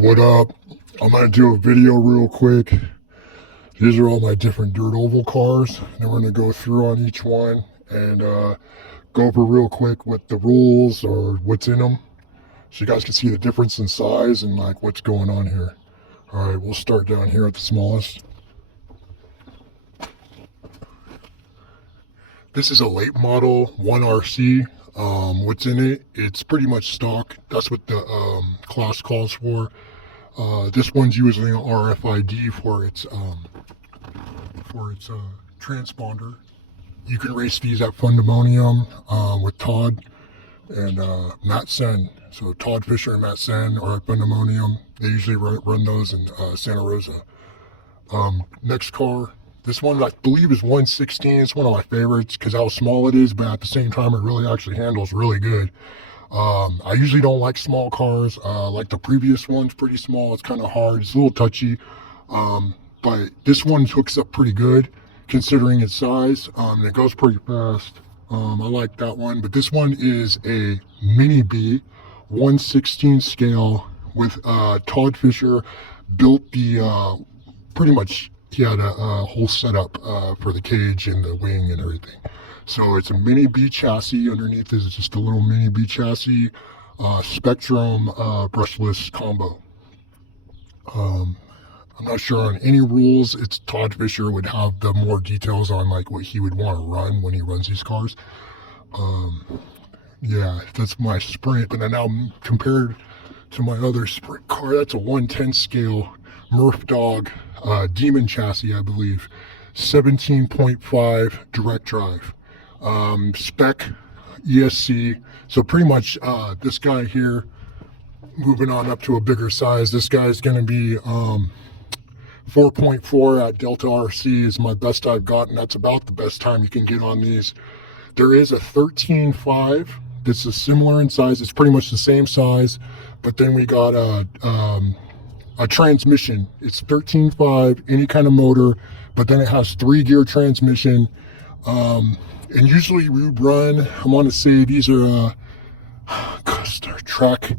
What up? I'm gonna do a video real quick. These are all my different dirt oval cars, and we're gonna go through on each one and go over real quick what the rules or what's in them, so you guys can see the difference in size and like what's going on here. All right, we'll start down here at the smallest. This is a late model 1RC. What's in it? It's pretty much stock. That's what the class calls for. This one's using an RFID for its transponder. You can race these at Fundemonium with Todd and Matt Sen. So Todd Fisher and Matt Sen are at Fundemonium. They usually run those in Santa Rosa. Next car. This one I believe is 116. It's one of my favorites because how small it is, but at the same time it really actually handles really good. I usually don't like small cars. Like the previous one's pretty small. It's kind of hard. It's a little touchy. But this one hooks up pretty good considering its size. And it goes pretty fast. I like that one. But this one is a Mini B 116 scale with Todd Fisher built the pretty much. He had a whole setup for the cage and the wing and everything. So it's a Mini B chassis. Underneath is just a little Mini B chassis, Spectrum brushless combo. I'm not sure on any rules. It's Todd Fisher would have the more details on like what he would want to run when he runs these cars. Yeah, that's my Sprint. But then now compared to my other Sprint car, that's a 110 scale Murph Dog Demon chassis, I believe. 17.5 direct drive. Spec ESC. So pretty much this guy here, moving on up to a bigger size, this guy's going to be 4.4 at Delta RC is my best I've gotten. That's about the best time you can get on these. There is a 13.5 that's a similar in size. It's pretty much the same size, but then we got a transmission. It's 13.5, any kind of motor, but then it has 3-gear transmission. And usually we run, I want to say these are Star Trek.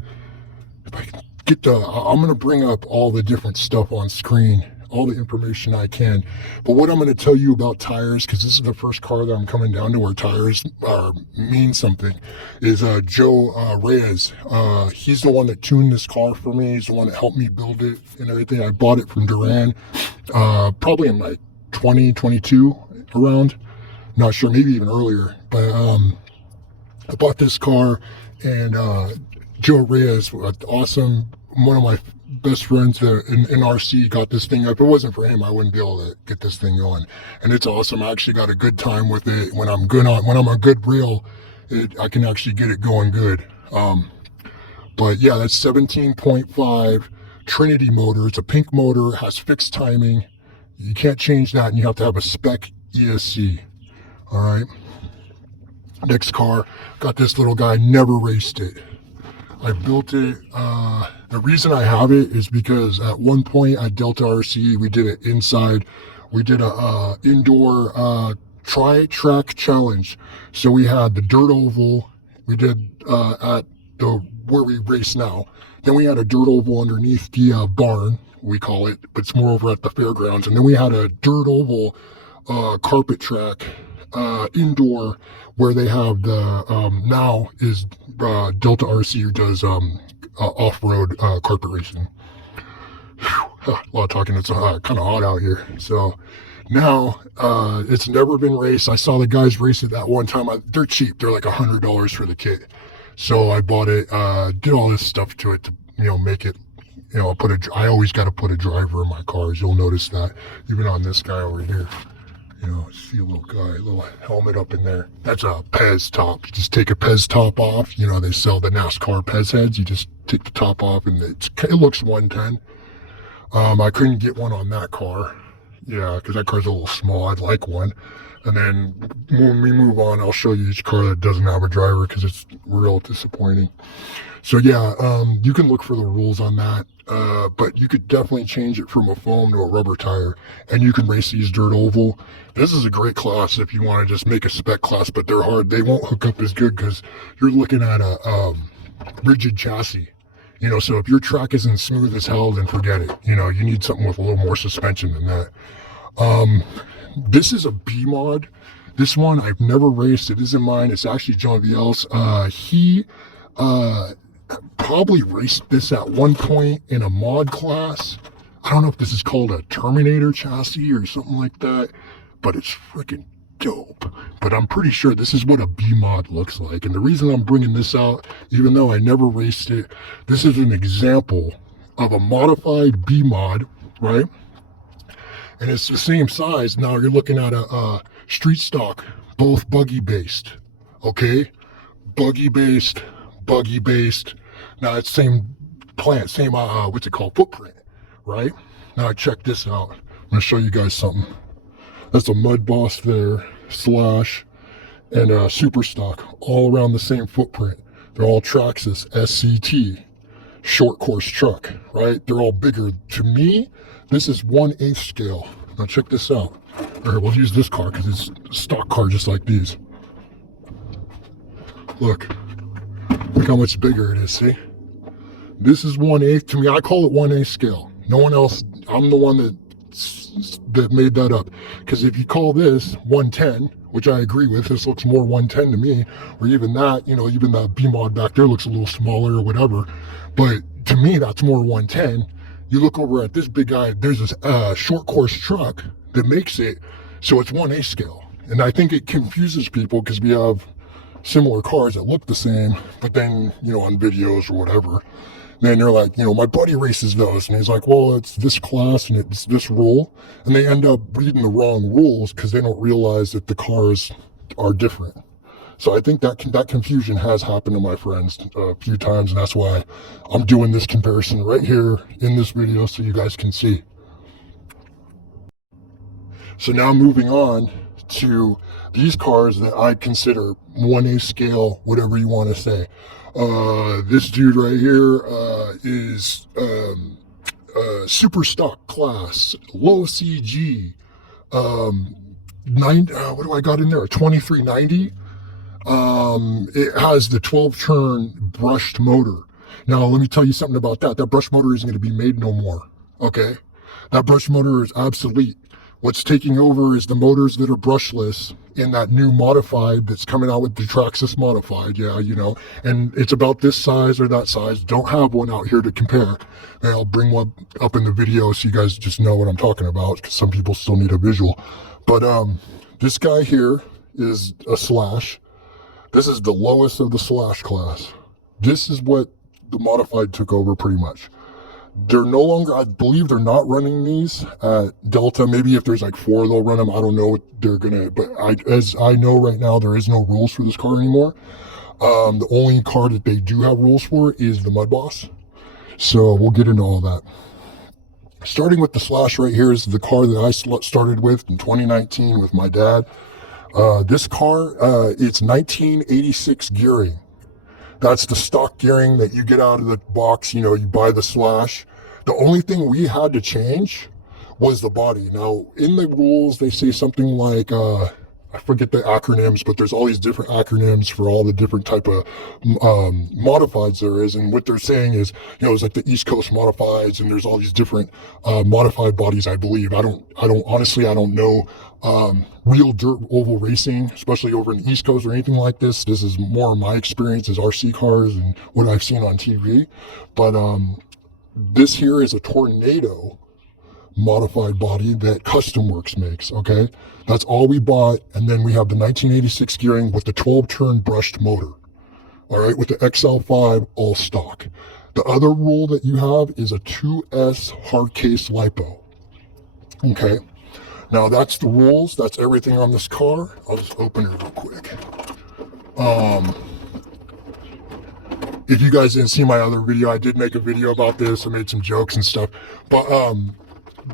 If I can get I'm going to bring up all the different stuff on screen, all the information I can. But what I'm going to tell you about tires, because this is the first car that I'm coming down to where tires mean something, is Joe Reyes. He's the one that tuned this car for me. He's the one that helped me build it and everything. I bought it from Duran, probably in like 2022 around. Not sure, maybe even earlier. But I bought this car, and Joe Reyes, awesome, one of my best friends there in RC, got this thing up. If it wasn't for him, I wouldn't be able to get this thing going. And it's awesome. I actually got a good time with it. When I'm a good rail, I can actually get it going good. But yeah, that's 17.5 Trinity motor. It's a pink motor, has fixed timing. You can't change that, and you have to have a spec ESC. All right. Next car, got this little guy, never raced it. I built it. The reason I have it is because at one point at Delta RC, we did it inside. We did a indoor tri-track challenge. So we had the dirt oval. We did at where we race now. Then we had a dirt oval underneath the barn, we call it, but it's more over at the fairgrounds. And then we had a dirt oval carpet track indoor where they have the now is Delta RC who does off-road carpet racing. Whew, a lot of talking. It's kind of hot out here. So now it's never been raced. I saw the guys race it that one time. They're cheap. They're like $100 for the kit. So I bought it, did all this stuff to it to make it. I always got to put a driver in my cars. You'll notice that even on this guy over here. See a little guy, a little helmet up in there. That's a Pez top. You just take a Pez top off. They sell the NASCAR Pez heads. You just take the top off, and it looks 110. I couldn't get one on that car. Yeah, because that car's a little small. I'd like one. And then when we move on, I'll show you each car that doesn't have a driver because it's real disappointing. So yeah, you can look for the rules on that. But you could definitely change it from a foam to a rubber tire, and you can race these dirt oval. This is a great class if you want to just make a spec class, but they're hard. They won't hook up as good because you're looking at a rigid chassis. You know, so if your track isn't smooth as hell, then forget it. You know, you need something with a little more suspension than that. This is a B mod. This one I've never raced. It isn't mine. It's actually John VL's. He probably raced this at one point in a mod class. I don't know if this is called a Terminator chassis or something like that, but it's freaking dope. But I'm pretty sure this is what a B mod looks like. And the reason I'm bringing this out, even though I never raced it, this is an example of a modified B mod, right? And it's the same size. Now you're looking at a street stock, both buggy based, okay? Buggy based. Now it's same plant, same, what's it called, footprint, right? Now check this out. I'm gonna show you guys something. That's a Mud Boss there, Slash, and a Super Stock, all around the same footprint. They're all Traxxas SCT, short course truck, right? They're all bigger. To me, this is 1/8 scale. Now check this out. All right, we'll use this car because it's a stock car just like these. Look how much bigger it is, see? This is 1/8. To me, I call it 1/8 scale. No one else, I'm the one that made that up. Because if you call this 110, which I agree with, this looks more 110 to me, or even that, you know, even that B mod back there looks a little smaller or whatever. But to me, that's more 110. You look over at this big guy, there's this short course truck that makes it so it's 1/8 scale. And I think it confuses people because we have similar cars that look the same, but then, you know, on videos or whatever, then they're like, you know, my buddy races those, and he's like, well, it's this class and it's this rule, and they end up reading the wrong rules because they don't realize that the cars are different. So I think that confusion has happened to my friends a few times, and that's why I'm doing this comparison right here in this video so you guys can see. So now moving on to these cars that I consider 1/8 scale, whatever you want to say. This dude right here is super stock class, low CG, what do I got in there? A 2390. It has the 12-turn brushed motor. Now, let me tell you something about that. That brushed motor isn't going to be made no more, okay? That brushed motor is obsolete. What's taking over is the motors that are brushless in that new modified that's coming out with the Traxxas modified, yeah, you know, and it's about this size or that size. Don't have one out here to compare. And I'll bring one up in the video so you guys just know what I'm talking about, because some people still need a visual. But this guy here is a Slash. This is the lowest of the Slash class. This is what the modified took over pretty much. They're no longer, I believe they're not running these at Delta. Maybe if there's like 4, they'll run them. I don't know what they're gonna, but as I know right now, there is no rules for this car anymore. The only car that they do have rules for is the Mud Boss. So we'll get into all that. Starting with the Slash right here is the car that I started with in 2019 with my dad. This car, it's 1986 gearing. That's the stock gearing that you get out of the box. You know, you buy the Slash. The only thing we had to change was the body. Now, in the rules, they say something like, I forget the acronyms, but there's all these different acronyms for all the different type of modifieds there is. And what they're saying is, you know, it's like the East Coast modifieds, and there's all these different modified bodies, I believe. I don't honestly, I don't know real dirt oval racing, especially over in the East Coast or anything like this. This is more of my experience as RC cars and what I've seen on TV. But this here is a Tornado modified body that Custom Works makes, okay? That's all we bought, and then we have the 1986 gearing with the 12-turn brushed motor, all right, with the XL5 all stock. The other rule that you have is a 2S hard case lipo, okay? Now that's the rules, that's everything on this car. I'll just open it real quick. If you guys didn't see my other video, I did make a video about this. I made some jokes and stuff, but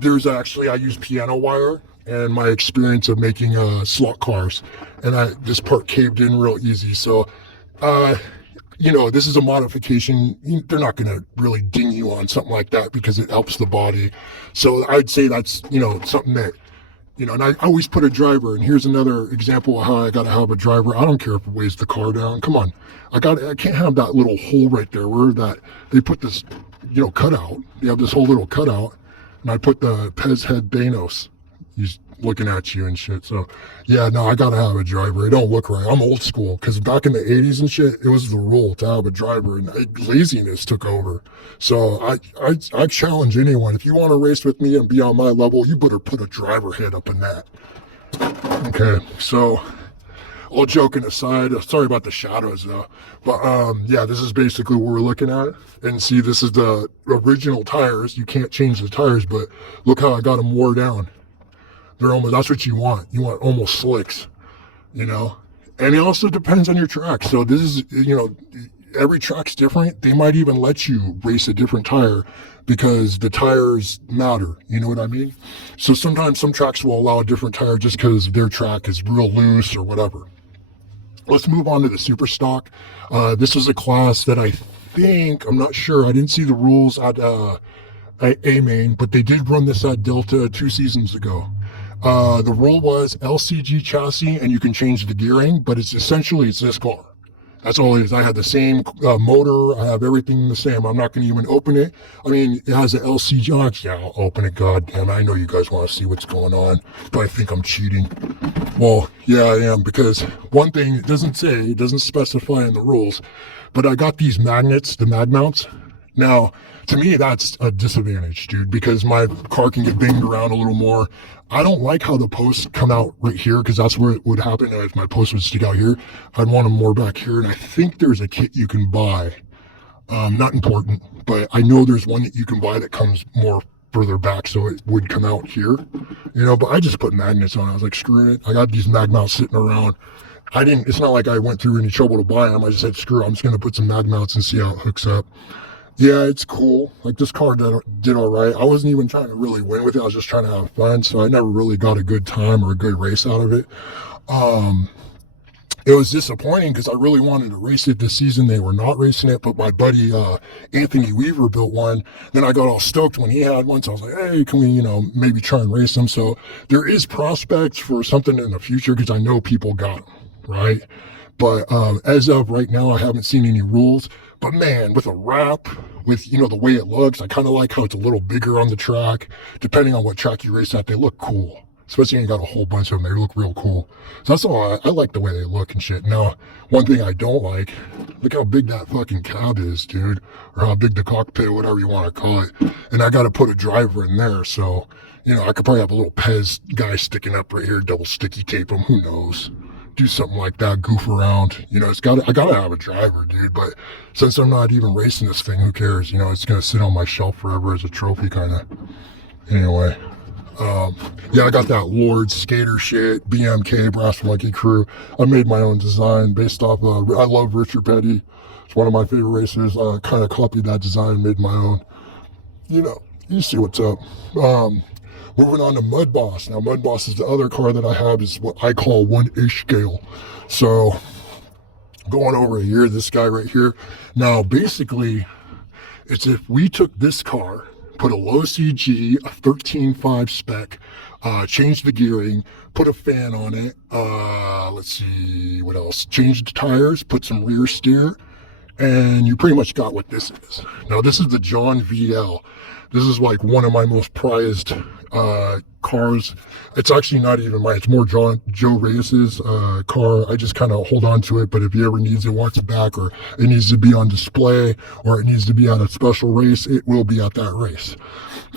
there's actually, I use piano wire and my experience of making slot cars, and this part caved in real easy. So, you know, this is a modification. They're not going to really ding you on something like that because it helps the body. So I'd say that's, you know, something that You know, and I always put a driver, and here's another example of how I gotta have a driver. I don't care if it weighs the car down. Come on. I can't have that little hole right there where that they put this, you know, cutout. They have this whole little cutout, and I put the Pez head Thanos. He's looking at you and shit. So yeah, no, I gotta have a driver. It don't look right. I'm old school because back in the 80s and shit, it was the rule to have a driver, and laziness took over. So I challenge anyone, if you want to race with me and be on my level, you better put a driver head up in that. Okay, so all joking aside, sorry about the shadows though, but yeah, this is basically what we're looking at. And see, this is the original tires. You can't change the tires, but look how I got them wore down. They're almost, that's what you want. You want almost slicks, you know? And it also depends on your track. So this is, you know, every track's different. They might even let you race a different tire because the tires matter. You know what I mean? So sometimes some tracks will allow a different tire just because their track is real loose or whatever. Let's move on to the super stock. This is a class that I think, I'm not sure. I didn't see the rules at A-Main, but they did run this at Delta 2 seasons ago. The rule was LCG chassis, and you can change the gearing, but it's this car. That's all it is. I had the same motor. I have everything the same. I'm not going to even open it. I mean, it has an LCG. Oh, yeah, I'll open it. God damn, I know you guys want to see what's going on. But I think I'm cheating. Well, yeah, I am, because one thing it doesn't specify in the rules, but I got these magnets, the mag mounts. Now, to me, that's a disadvantage, dude, because my car can get banged around a little more. I don't like how the posts come out right here, because that's where it would happen if my post would stick out here. I'd want them more back here, and I think there's a kit you can buy. Not important, but I know there's one that you can buy that comes more further back, so it would come out here, you know, but I just put magnets on. I was like, screw it. I got these mag mounts sitting around. It's not like I went through any trouble to buy them. I just said, screw it. I'm just going to put some mag mounts and see how it hooks up. Yeah, it's cool. Like, this car did all right. I wasn't even trying to really win with it. I was just trying to have fun. So I never really got a good time or a good race out of it. It was disappointing because I really wanted to race it this season. They were not racing it, but my buddy Anthony Weaver built one. Then I got all stoked when he had one. So I was like, hey, can we, you know, maybe try and race them? So there is prospects for something in the future because I know people got them, right? But as of right now, I haven't seen any rules. But man, with a wrap, with, you know, the way it looks, I kind of like how it's a little bigger on the track. Depending on what track you race at, they look cool. Especially when you got a whole bunch of them, they look real cool. So that's all. I like the way they look and shit. Now, one thing I don't like, look how big that fucking cab is, dude. Or how big the cockpit, whatever you want to call it. And I got to put a driver in there, so, you know, I could probably have a little Pez guy sticking up right here, double sticky tape him, who knows. Do something like that, goof around. You know, I gotta have a driver, dude. But since I'm not even racing this thing, who cares? You know, it's gonna sit on my shelf forever as a trophy, kind of. Anyway, yeah, I got that Lord skater shit, BMK, Brass Monkey Crew. I made my own design based off of, I love Richard Petty. It's one of my favorite racers. I kind of copied that design, made my own. You know, you see what's up. Moving on to Mud Boss. Now, Mud Boss is the other car that I have, is what I call 1A scale. So, going over here, this guy right here. Now, basically, it's if we took this car, put a low CG, a 13.5 spec, changed the gearing, put a fan on it, let's see, what else? Changed the tires, put some rear steer, and you pretty much got what this is. Now, this is the John VL. This is like one of my most prized cars. It's actually not even mine. It's more Joe Reyes's car. I just kind of hold on to it, but if he ever needs it, wants it back, or it needs to be on display, or it needs to be at a special race, it will be at that race.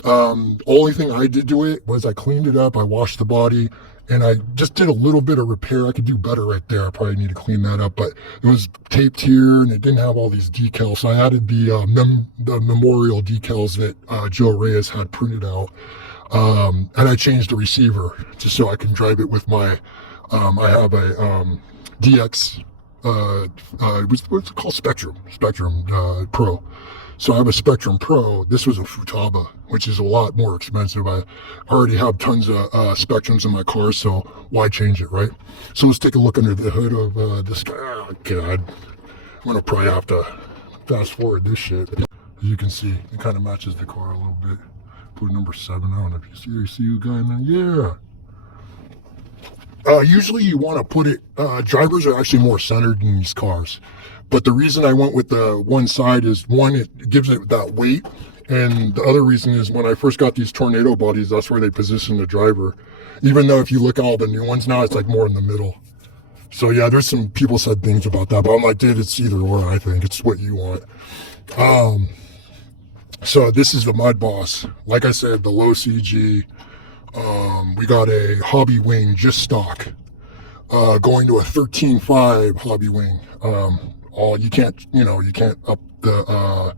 Only thing I did to it was I cleaned it up, I washed the body, and I just did a little bit of repair. I could do better right there. I probably need to clean that up, but it was taped here and it didn't have all these decals. So I added the memorial decals that Joe Reyes had printed out. And I changed the receiver just so I can drive it with my, I have a DX, what's it called? Spectrum Pro. So I have a Spectrum Pro. This was a Futaba, which is a lot more expensive. I already have tons of Spectrums in my car, so why change it, right? So let's take a look under the hood of this guy. Oh, God. I'm going to probably have to fast forward this shit. As you can see, it kind of matches the car a little bit. Put number 7 on. If you see the guy in there, yeah. Usually you want to put it, drivers are actually more centered in these cars. But the reason I went with the one side is one, it gives it that weight. And the other reason is when I first got these tornado bodies, that's where they position the driver. Even though if you look at all the new ones now, it's like more in the middle. So yeah, there's some people said things about that, but I'm like, dude, it's either or. I think it's what you want. Um, so this is the Mud Boss. Like I said, the low CG. We got a hobby wing, just stock, going to a 13.5 hobby wing. All you can't, you can't up the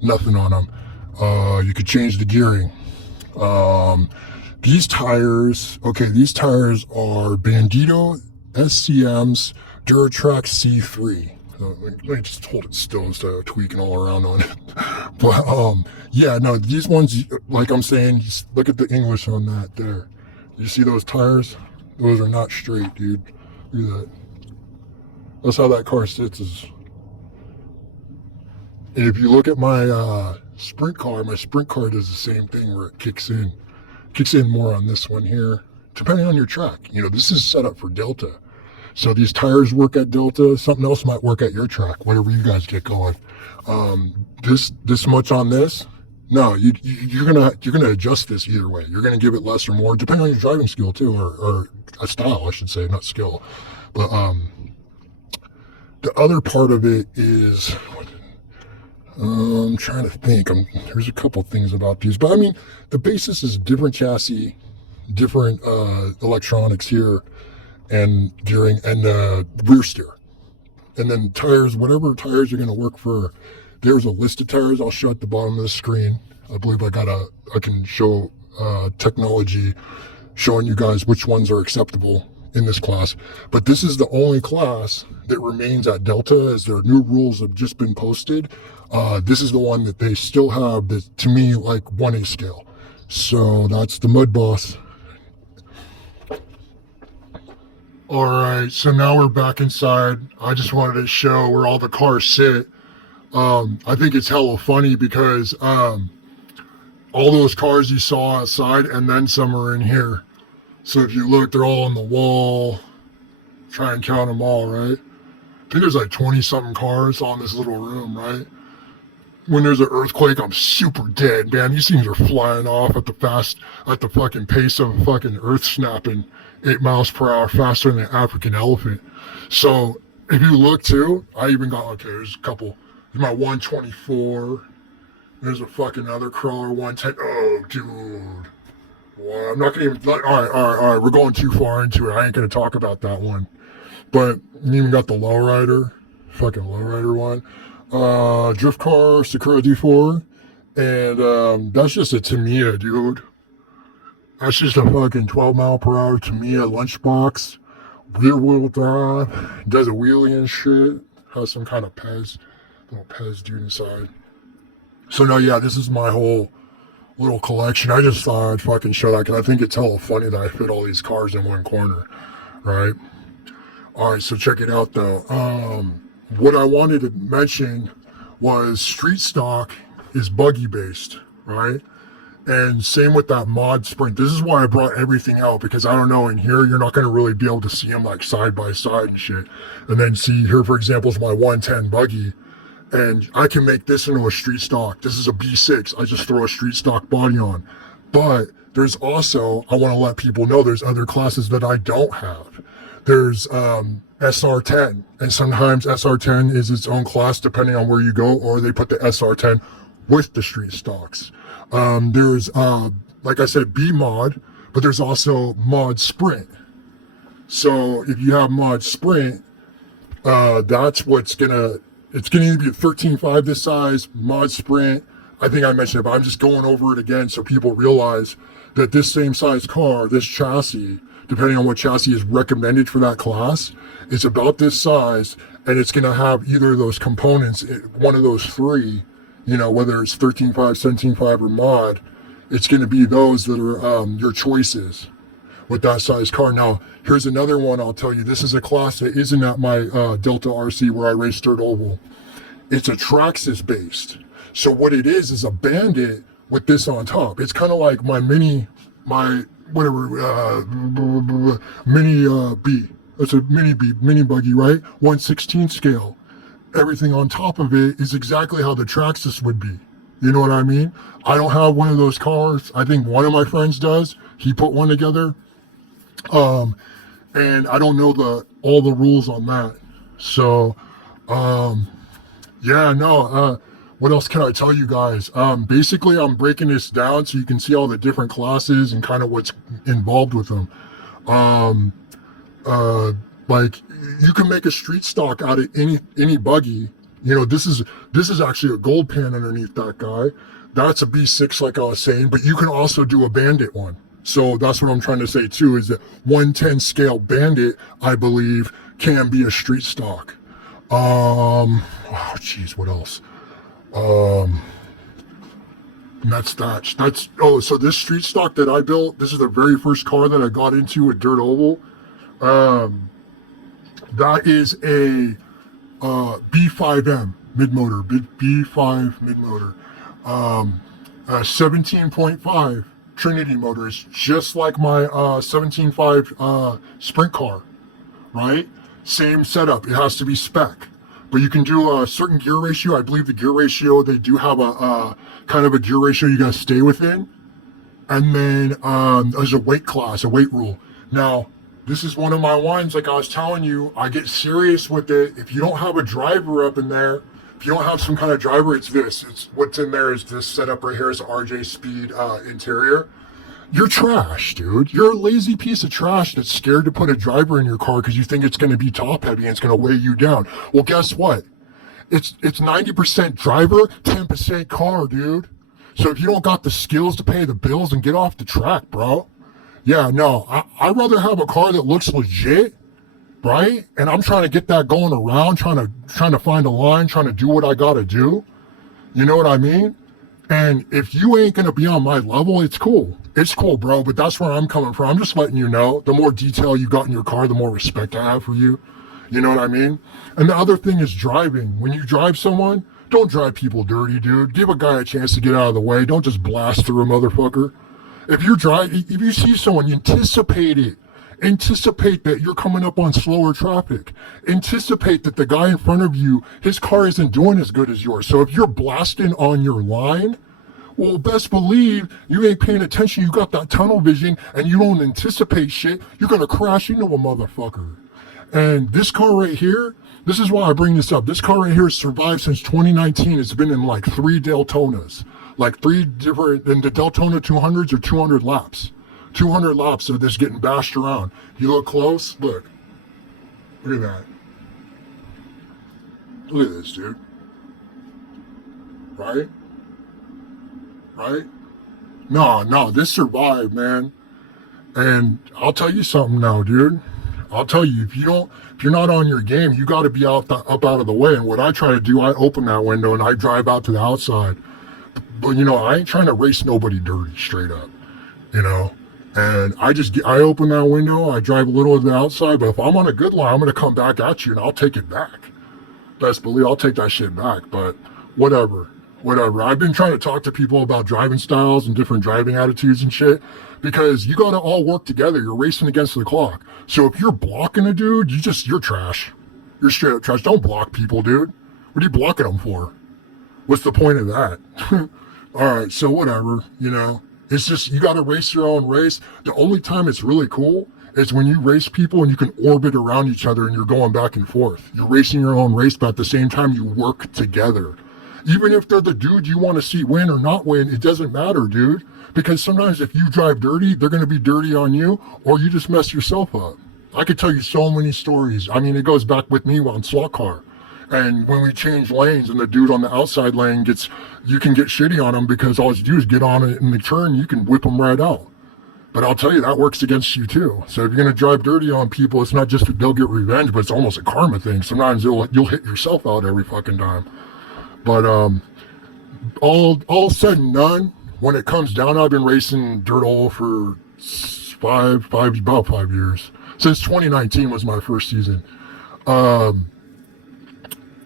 nothing on them. You could change the gearing. These tires, okay, these tires are Bandito SCM's Duratrack C3. Let me just hold it still instead of tweaking all around on it. But yeah, no, these ones, like I'm saying, just look at the English on that there. You see those tires? Those are not straight, dude. Look at that. That's how that car sits. And if you look at my sprint car does the same thing where it kicks in. Kicks in more on this one here, depending on your track. This is set up for Delta. So these tires work at Delta. Something else might work at your track, whatever you guys get going. This much on this. No, you're gonna adjust this either way. You're gonna give it less or more, depending on your driving skill too, or a style, I should say, not skill. But the other part of it is, I'm trying to think. There's a couple things about these, but I mean, the basis is different chassis, different electronics here, and gearing, and rear steer, and then tires. Whatever tires you're going to work for. There's a list of tires. I'll show at the bottom of the screen. I believe I can show technology showing you guys which ones are acceptable in this class. But this is the only class that remains at Delta, as their new rules have just been posted. This is the one that they still have that, to me, like 1A scale. So that's the Mud Boss. All right, so now we're back inside. I just wanted to show where all the cars sit. I think it's hella funny because all those cars you saw outside and then some are in here. So if you look, they're all on the wall. Try and count them all, right? I think there's like 20-something cars on this little room, right? When there's an earthquake, I'm super dead, man. These things are flying off at the fucking pace of a fucking earth snapping 8 miles per hour faster than an African elephant. So if you look too, I even got, okay, there's a couple. There's my 124. There's a fucking other crawler, 110. Oh, dude. Well, I'm not gonna even, all right. We're going too far into it. I ain't gonna talk about that one. But you even got the lowrider, fucking lowrider one. Drift car, Sakura D4, and that's just a Tamiya, dude. That's just a fucking 12 mile per hour Tamiya lunchbox, rear wheel drive, does a wheelie and shit, has some kind of little Pez dude inside. So no, yeah, this is my whole little collection. I just thought I'd fucking show that because I think it's hella funny that I fit all these cars in one corner, right? All right, so check it out though. What I wanted to mention was street stock is buggy based, right? And same with that mod sprint. This is why I brought everything out, because I don't know, in here you're not going to really be able to see them like side by side and shit. And then see here, for example, is my 110 buggy, and I can make this into a street stock. This is a B6. I just throw a street stock body on. But there's also, I want to let people know, there's other classes that I don't have. There's SR10, and sometimes SR10 is its own class depending on where you go, or they put the SR10 with the street stocks. There's, like I said, B mod, but there's also mod sprint. So if you have mod sprint, that's what's it's gonna either be a 13.5 this size, mod sprint. I think I mentioned it, but I'm just going over it again so people realize that this same size car, this chassis, depending on what chassis is recommended for that class, it's about this size, and it's going to have either of those components, one of those three, whether it's 13.5, 17.5, or mod. It's going to be those that are your choices with that size car. Now, here's another one I'll tell you. This is a class that isn't at my Delta RC where I race dirt oval. It's a Traxxas based. So what it is a Bandit with this on top. It's kind of like my whatever, mini B. That's a mini buggy, right? 1/16 scale. Everything on top of it is exactly how the Traxxas would be. You know what I mean? I don't have one of those cars. I think one of my friends does. He put one together. And I don't know all the rules on that. So, yeah, no, what else can I tell you guys? Basically, I'm breaking this down so you can see all the different classes and kind of what's involved with them. Like you can make a street stock out of any buggy. You know, this is actually a gold pan underneath that guy. That's a B6, like I was saying, but you can also do a Bandit one. So that's what I'm trying to say too, is that 110 scale Bandit, I believe, can be a street stock. Oh geez, what else? That's so this street stock that I built, this is the very first car that I got into with Dirt Oval. That is a B5M mid-motor, B5 mid-motor. 17.5 Trinity motor is just like my 17.5 sprint car, right? Same setup. It has to be spec. But you can do a certain gear ratio. I believe the gear ratio, they do have a kind of a gear ratio you gotta stay within. And then there's a weight class, a weight rule. Now, this is one of my wines, like I was telling you, I get serious with it. If you don't have a driver up in there, if you don't have some kind of driver, it's this. It's what's in there is this setup right here is RJ Speed interior. You're trash, dude. You're a lazy piece of trash that's scared to put a driver in your car because you think it's going to be top heavy and it's going to weigh you down. Well, guess what? It's 90% driver, 10% car, dude. So if you don't got the skills to pay the bills and get off the track, bro. Yeah, no, I'd rather have a car that looks legit, right? And I'm trying to get that going around, trying to find a line, trying to do what I got to do. You know what I mean? And if you ain't going to be on my level, it's cool. It's cool, bro, but that's where I'm coming from. I'm just letting you know, the more detail you got in your car, the more respect I have for you. You know what I mean? And the other thing is driving. When you drive someone, don't drive people dirty, dude. Give a guy a chance to get out of the way. Don't just blast through a motherfucker. If you see someone, you anticipate it. Anticipate that you're coming up on slower traffic. Anticipate that the guy in front of you, his car isn't doing as good as yours. So if you're blasting on your line, well, best believe you ain't paying attention. You got that tunnel vision and you don't anticipate shit. You're going to crash into a motherfucker. And this car right here, this is why I bring this up. This car right here has survived since 2019. It's been in like 3 Daytonas. Like 3 different, and the Daytona 200s are 200 laps. 200 laps of this getting bashed around. You look close, look. Look at that. Look at this, dude. Right? Right? No, this survived, man. And I'll tell you something now, dude. I'll tell you, if you're not on your game, you got to be up out of the way. And what I try to do, I open that window and I drive out to the outside. But, you know, I ain't trying to race nobody dirty, straight up, you know. And I open that window, I drive a little to the outside, but if I'm on a good line, I'm going to come back at you and I'll take it back. Best believe I'll take that shit back, but whatever. I've been trying to talk to people about driving styles and different driving attitudes and shit, because you got to all work together. You're racing against the clock. So if you're blocking a dude, you're trash. You're straight up trash. Don't block people, dude. What are you blocking them for? What's the point of that? All right, so whatever, you know. It's just, you got to race your own race. The only time it's really cool is when you race people and you can orbit around each other and you're going back and forth. You're racing your own race, but at the same time, you work together. Even if they're the dude you want to see win or not win, it doesn't matter, dude. Because sometimes if you drive dirty, they're going to be dirty on you, or you just mess yourself up. I could tell you so many stories. I mean, it goes back with me on slot car. And when we change lanes and the dude on the outside lane you can get shitty on him because all you do is get on it in the turn, you can whip them right out. But I'll tell you, that works against you too. So if you're going to drive dirty on people, it's not just that they'll get revenge, but it's almost a karma thing. Sometimes you'll hit yourself out every fucking time. But all said and done, when it comes down, I've been racing dirt oval for about 5 years. Since 2019 was my first season.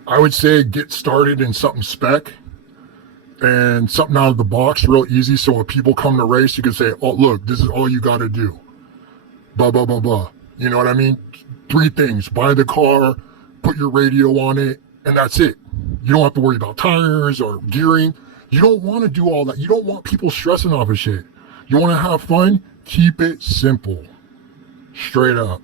I would say get started in something spec and something out of the box, real easy. So when people come to race, you can say, oh, look, this is all you got to do. Blah, blah, blah, blah. You know what I mean? 3 things. Buy the car, put your radio on it, and that's it. You don't have to worry about tires or gearing. You don't want to do all that. You don't want people stressing off of shit. You want to have fun? Keep it simple. Straight up.